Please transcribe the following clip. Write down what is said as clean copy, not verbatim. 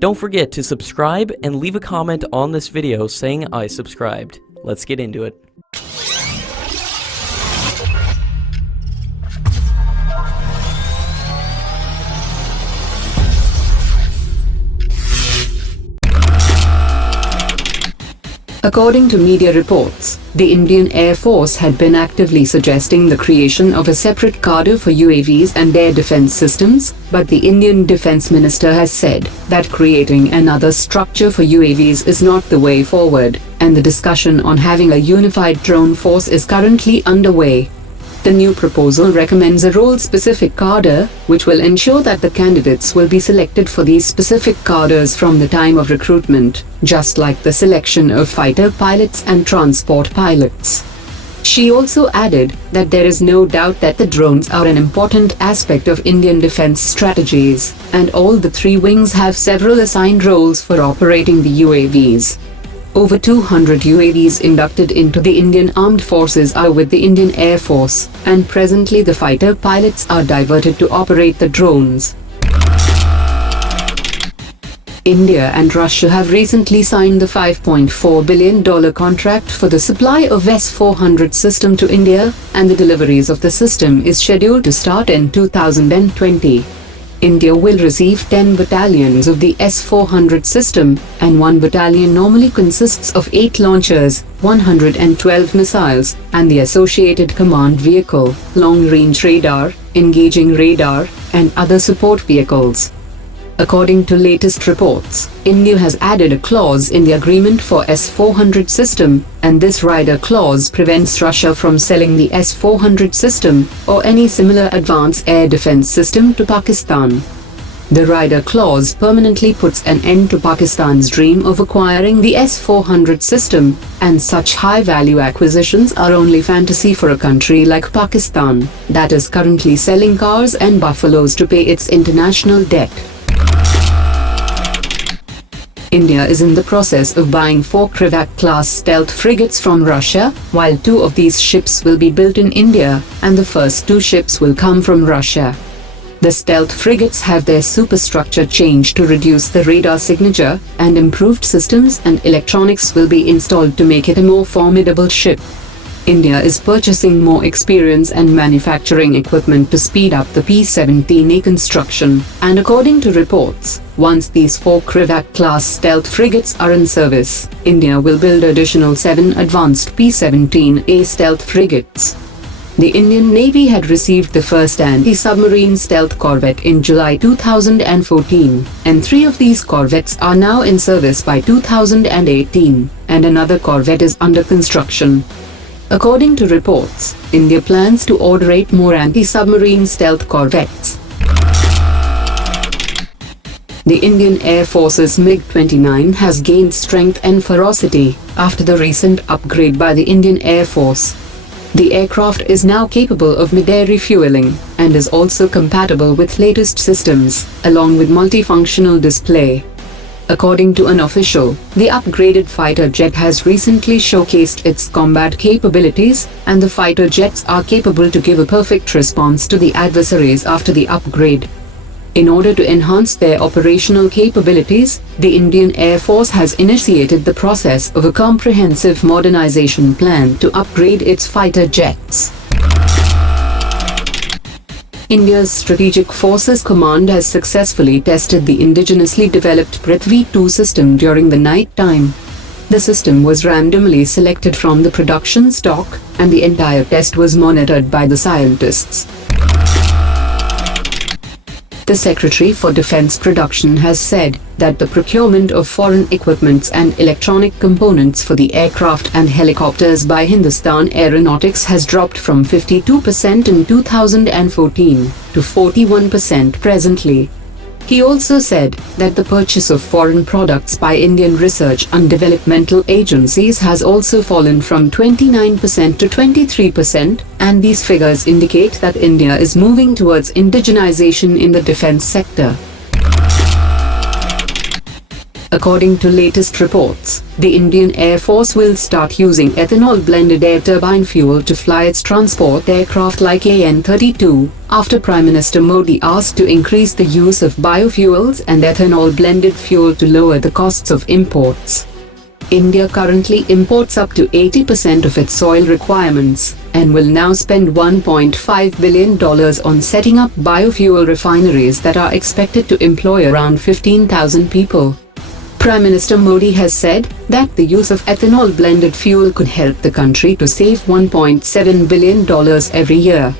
Don't forget to subscribe and leave a comment on this video saying I subscribed. Let's get into it. According to media reports, the Indian Air Force had been actively suggesting the creation of a separate cadre for UAVs and air defense systems, but the Indian Defense Minister has said that creating another structure for UAVs is not the way forward, and the discussion on having a unified drone force is currently underway. The new proposal recommends a role-specific cadre, which will ensure that the candidates will be selected for these specific cadres from the time of recruitment, just like the selection of fighter pilots and transport pilots. She also added that there is no doubt that the drones are an important aspect of Indian defense strategies, and all the three wings have several assigned roles for operating the UAVs. Over 200 UAVs inducted into the Indian Armed Forces are with the Indian Air Force, and presently the fighter pilots are diverted to operate the drones. India and Russia have recently signed the $5.4 billion contract for the supply of S400 system to India, and the deliveries of the system is scheduled to start in 2020. India will receive 10 battalions of the S400 system, and one battalion normally consists of 8 launchers, 112 missiles, and the associated command vehicle, long-range radar, engaging radar, and other support vehicles. According to latest reports, India has added a clause in the agreement for S400 system, and this rider clause prevents Russia from selling the S400 system or any similar advanced air defense system to Pakistan. The rider clause permanently puts an end to Pakistan's dream of acquiring the S400 system, and such high-value acquisitions are only fantasy for a country like Pakistan, that is currently selling cars and buffaloes to pay its international debt. India is in the process of buying 4 Corvette-class stealth frigates from Russia, while 2 of these ships will be built in India, and the first 2 ships will come from Russia. The stealth frigates have their superstructure changed to reduce the radar signature, and improved systems and electronics will be installed to make it a more formidable ship. India is purchasing more experience and manufacturing equipment to speed up the P-17A construction, and according to reports, once these 4 Corvette-class stealth frigates are in service, India will build additional 7 advanced P-17A stealth frigates. The Indian Navy had received the first anti-submarine stealth corvette in July 2014, and 3 of these corvettes are now in service by 2018, and another corvette is under construction. According to reports, India plans to order 8 more anti-submarine stealth corvettes. The Indian Air Force's MiG-29 has gained strength and ferocity after the recent upgrade by the Indian Air Force. The aircraft is now capable of mid-air refueling, and is also compatible with latest systems, along with multifunctional display. According to an official, the upgraded fighter jet has recently showcased its combat capabilities, and the fighter jets are capable to give a perfect response to the adversaries after the upgrade. In order to enhance their operational capabilities, the Indian Air Force has initiated the process of a comprehensive modernization plan to upgrade its fighter jets. India's Strategic Forces Command has successfully tested the indigenously developed Prithvi-II System during the night time. The system was randomly selected from the production stock, and the entire test was monitored by the scientists. The Secretary for Defense Production has said that the procurement of foreign equipments and electronic components for the aircraft and helicopters by Hindustan Aeronautics has dropped from 52% in 2014 to 41% presently. He also said that the purchase of foreign products by Indian research and developmental agencies has also fallen from 29% to 23%, and these figures indicate that India is moving towards indigenization in the defense sector. According to latest reports, the Indian Air Force will start using ethanol-blended air turbine fuel to fly its transport aircraft like AN-32, after Prime Minister Modi asked to increase the use of biofuels and ethanol-blended fuel to lower the costs of imports. India currently imports up to 80% of its oil requirements, and will now spend $1.5 billion on setting up biofuel refineries that are expected to employ around 15,000 people. Prime Minister Modi has said that the use of ethanol-blended fuel could help the country to save $1.7 billion every year.